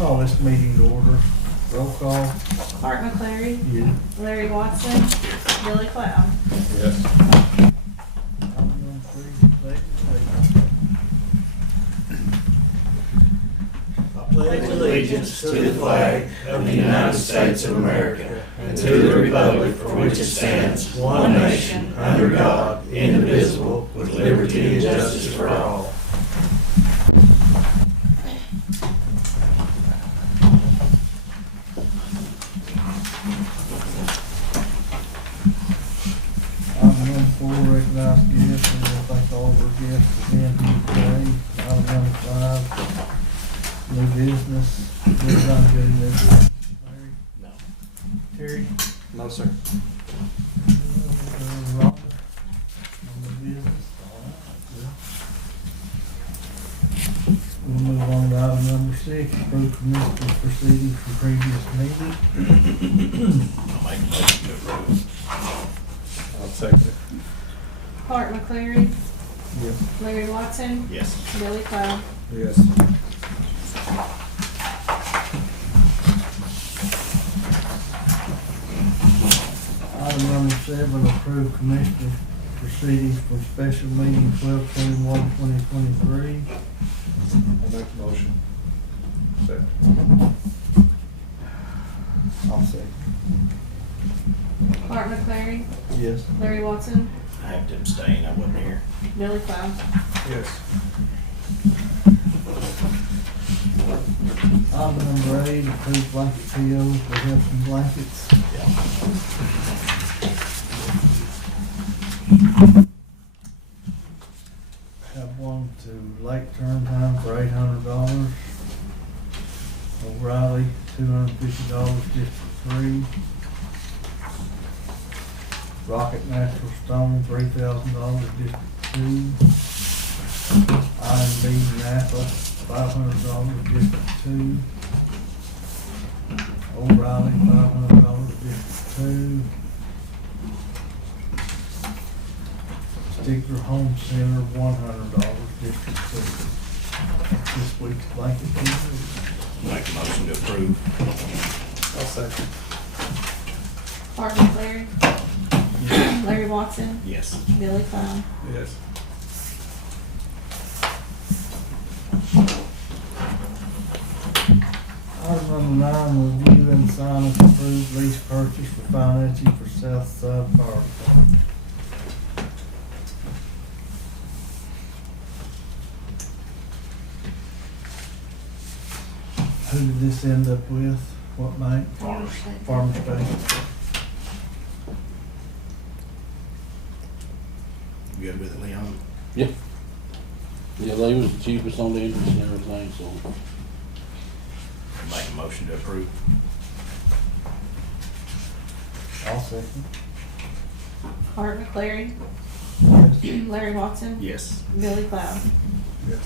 call this meeting to order. Roll call. Art McClary, Yeah. Larry Watson, Billy Cloud. Yes. Item 3, legislation. I pledge allegiance to the flag of the United States of America and to the republic for which it stands, one nation, under God, indivisible, with liberty and justice for all. Item 4, recognize guests, and we'll thank all of our guests again today. Item 5, new business. Everybody good in their business? Larry? No. Terry? No, sir. Rhonda? On the business? All right, good. We'll move on to item number 6, approve commissioner's proceedings from previous meeting. I'll make a motion to approve. I'll second it. Art McClary, Yes. Larry Watson, Yes. Billy Cloud. Yes. Item number 7, approve commissioner's proceedings from special meeting 12/21/2023. I'll make the motion. Second. I'll second. Art McClary, Yes. Larry Watson, I have to abstain, I wasn't here. Billy Cloud. Yes. Item number 8, approve blanket POs for help and blankets. Have one to Lake Turn Time for $800. O'Reilly, $250 District 3. Rocket Natural Stone, $3,000 District 2. I&B Napa, $500 District 2. O'Reilly, $500 District 2. Sticker Home Center, $100 District 2. That's this week's blanket PO. Make a motion to approve. I'll second. Art McClary, Larry Watson, Yes. Billy Cloud. Yes. Item number 9, review and sign of approved lease purchase for financing for South Side Fire Department. Who did this end up with? What bank? Farmers. Farmers Bank. You good with it, Leon? Yeah. Yeah, they was the cheapest on the interest and everything, so. Make a motion to approve. I'll second. Art McClary, Yes. Larry Watson, Yes. Billy Cloud. Yes.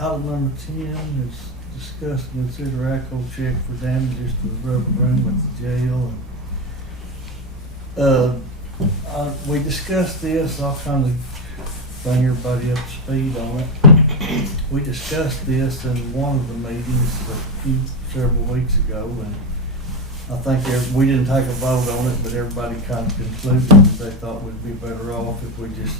Item number 10 is discuss and consider ACO check for damages to the rubber room at the jail. We discussed this, I'll kind of bring everybody up to speed on it. We discussed this in one of the meetings several weeks ago, and I think we didn't take a vote on it, but everybody kind of concluded that they thought we'd be better off if we just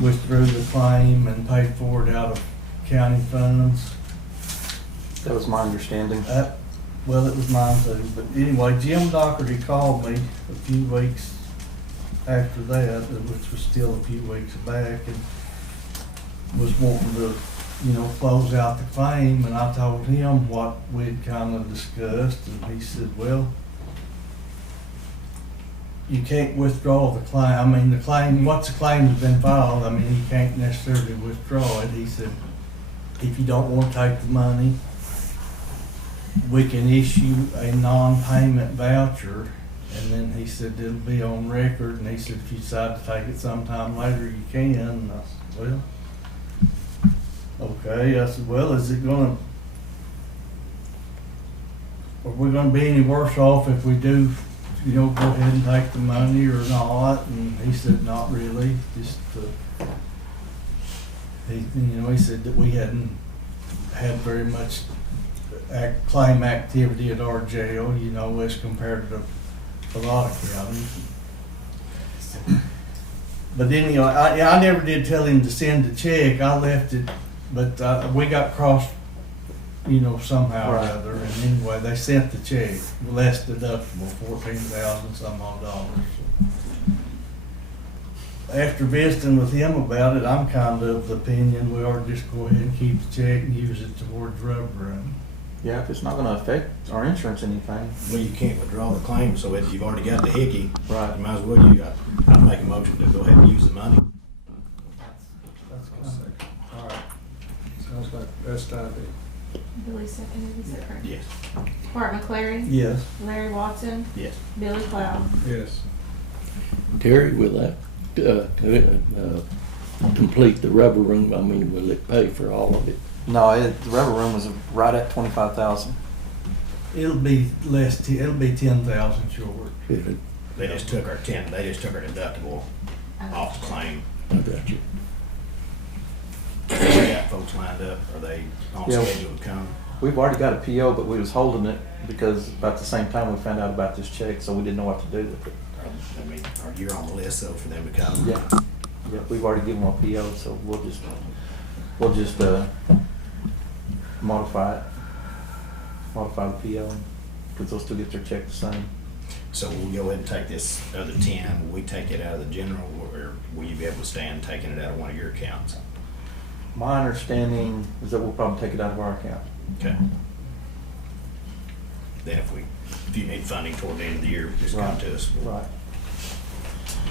withdrew the claim and paid for it out of county funds. That was my understanding. Well, it was mine too, but anyway, Jim Doherty called me a few weeks after that, which was still a few weeks back, and was wanting to, close out the claim, and I told him what we'd kind of discussed, and he said, well, you can't withdraw the claim. I mean, the claim, once the claim has been filed, I mean, he can't necessarily withdraw it. He said, if you don't want to take the money, we can issue a non-payment voucher. And then he said it'll be on record, and he said if you decide to take it sometime later, you can. And I said, well, okay. I said, well, is it gonna, are we gonna be any worse off if we do, you know, go ahead and take the money or not? And he said, not really, just, he said that we hadn't had very much claim activity at our jail, you know, as compared to a lot of counties. But then, you know, I never did tell him to send the check. I left it, but we got crossed, you know, somehow or Right. other. And anyway, they sent the check, less deductible, $14,000 some odd dollars. After visiting with him about it, I'm kind of the opinion we ought to just go ahead and keep the check and use it towards rubber running. Yeah, if it's not gonna affect our insurance anything. Well, you can't withdraw the claim, so if you've already got the hickey, Right. you might as well, I'd make a motion to go ahead and use the money. That's I'll kind of, second. all right. Sounds like the best idea. Billy seconded, is that correct? Yes. Art McClary, Yes. Larry Watson, Yes. Billy Cloud. Yes. Terry, will that, complete the rubber room? I mean, will it pay for all of it? No, the rubber room was right at 25,000. It'll be less, it'll be 10,000 short. Good. They just took our deductible off the claim. I got you. We got folks lined up, are they on Yeah. schedule to come? We've already got a PO, but we was holding it because about the same time we found out about this check, so we didn't know what to do with it. Or you're on the list though for them to come? Yeah, yeah, we've already given them a PO, so we'll just modify the PO, because they'll still get their check the same. So we'll go ahead and take this other 10, will we take it out of the general, or will you be able to stand taking it out of one of your accounts? My understanding is that we'll probably take it out of our account. Okay. Then if you need funding toward the end of the year, just come Right. to us. Right.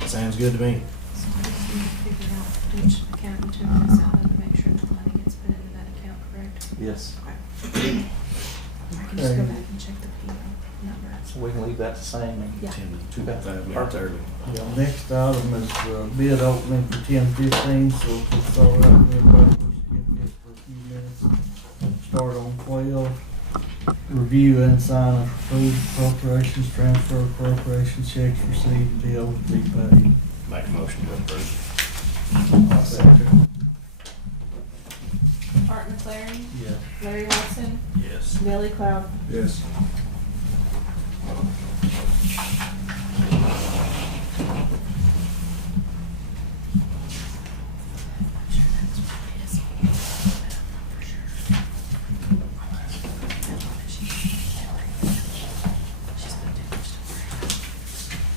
Sounds good to me. So we just need to figure out which account to take this out of to make sure the money gets put into that account, correct? Yes, I can just go back and check the PO number. so we can leave that the same. and- Yeah. 10 to 5 minutes early. Yeah, next item is bid opening for 10-15, so we'll start out with everybody, skip this for a few minutes. Start on 12. Review and sign approved appropriations, transfer appropriations, checks received, and bills to be paid. Make a motion to approve. I'll second. Art McClary, Yes. Larry Watson, Yes. Billy Cloud. Yes. I'm sure that's what it is. But I'm not for sure. She's been doing this stuff.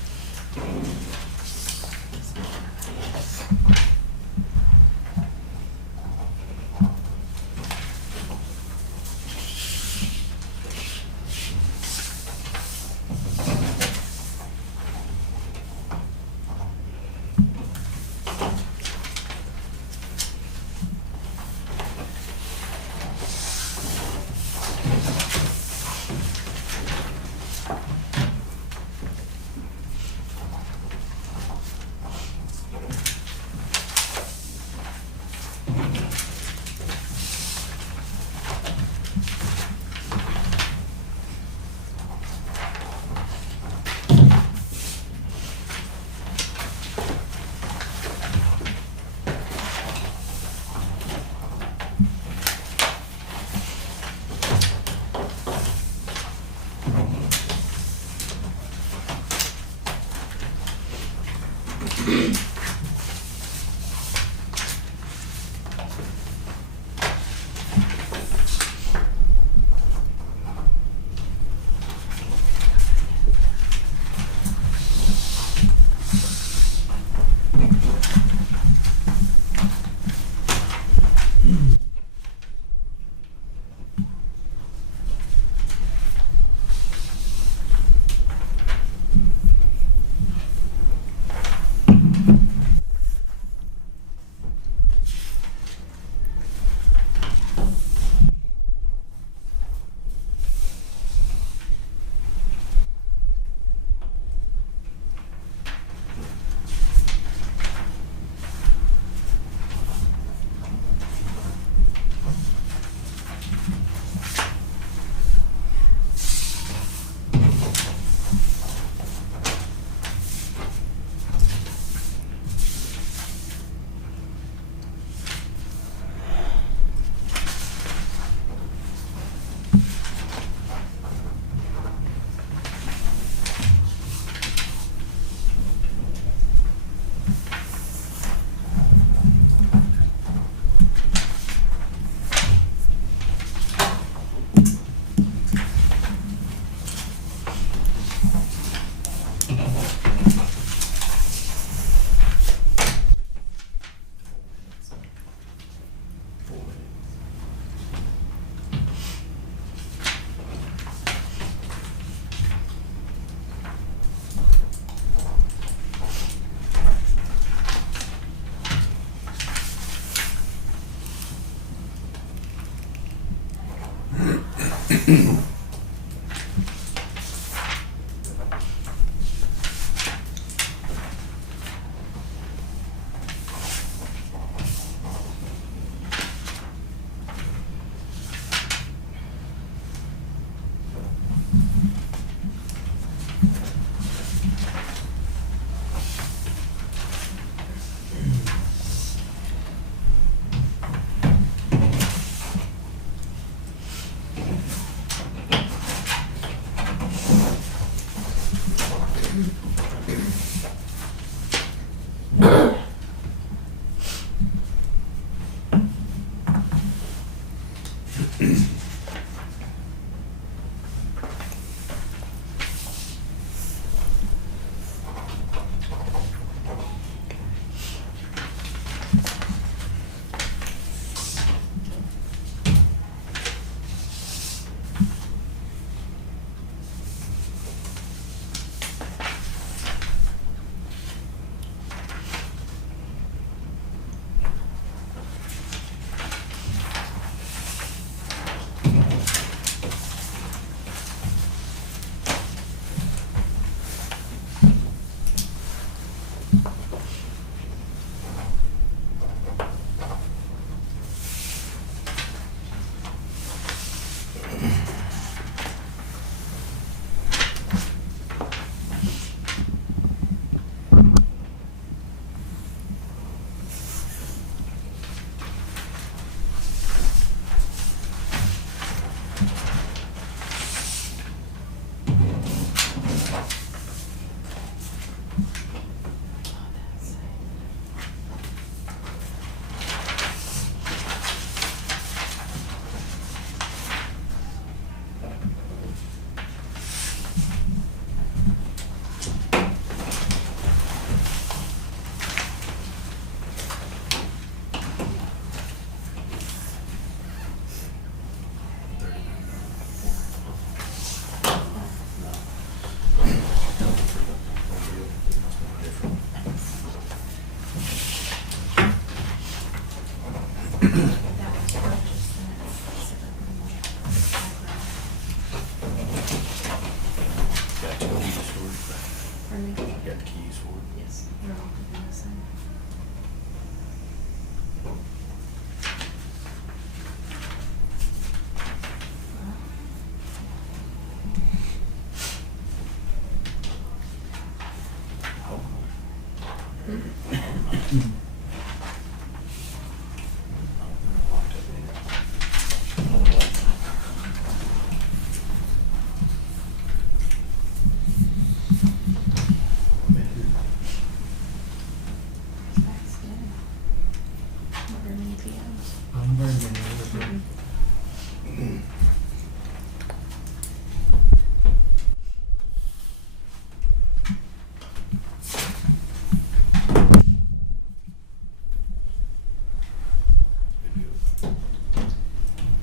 I'm bringing it with me.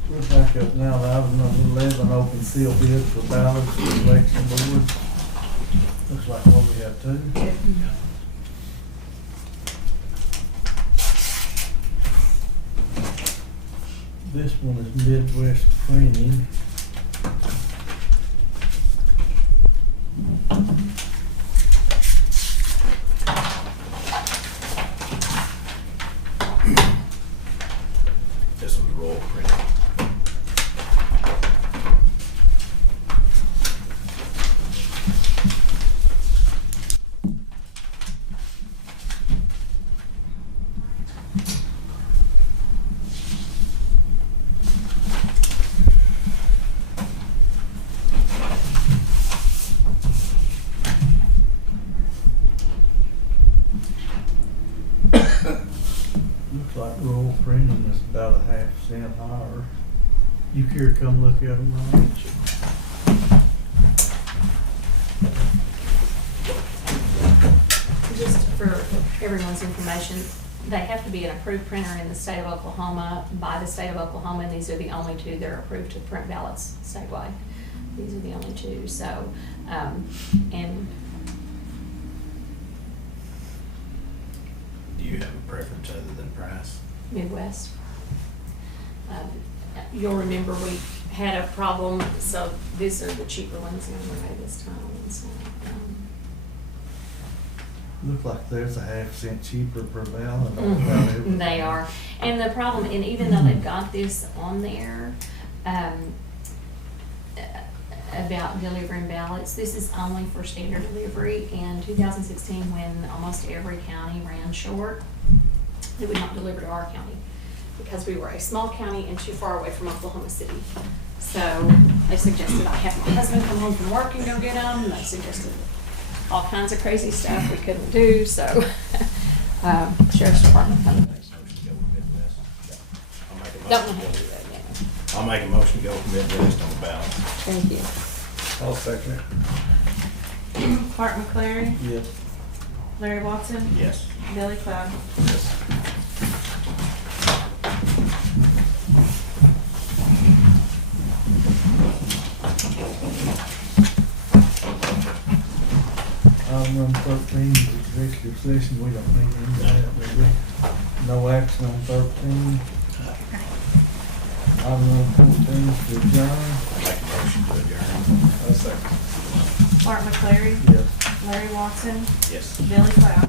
We're back up now to item number 11, open seal bids for ballots for election board. Looks like what we have two. This one is Midwest Printing. This one's roll printing. Looks like roll printing is about a half cent higher. You care to come look at them, Ryan? Just for everyone's information, they have to be an approved printer in the state of Oklahoma by the state of Oklahoma, and these are the only two that are approved to print ballots statewide. These are the only two, so, and Do you have a preference other than price? Midwest. You'll remember we had a problem, so these are the cheaper ones in the way this time, and so, Look like there's a 1/2 cent cheaper per ballot. on about everything. they are. And the problem, and even though they've got this on there, about delivering ballots, this is only for standard delivery. In 2016, when almost every county ran short, they would not deliver to our county because we were a small county and too far away from Oklahoma City. So they suggested I have my husband come home from work and go get them, and they suggested all kinds of crazy stuff we couldn't do, so Sheriff's Department come. Don't know how to do that yet. I'll make a motion to go with Midwest on the ballot. Thank you. I'll second it. Art McLaren, Yes. Larry Watson, Yes. Billy Cloud. Item number 13 is executive session. We don't need any of that, do we? No action on 13. Item number 14 is to adjourn. I'll make a motion to adjourn. I'll second. Art McLaren, Yes. Larry Watson, Yes. Billy Cloud.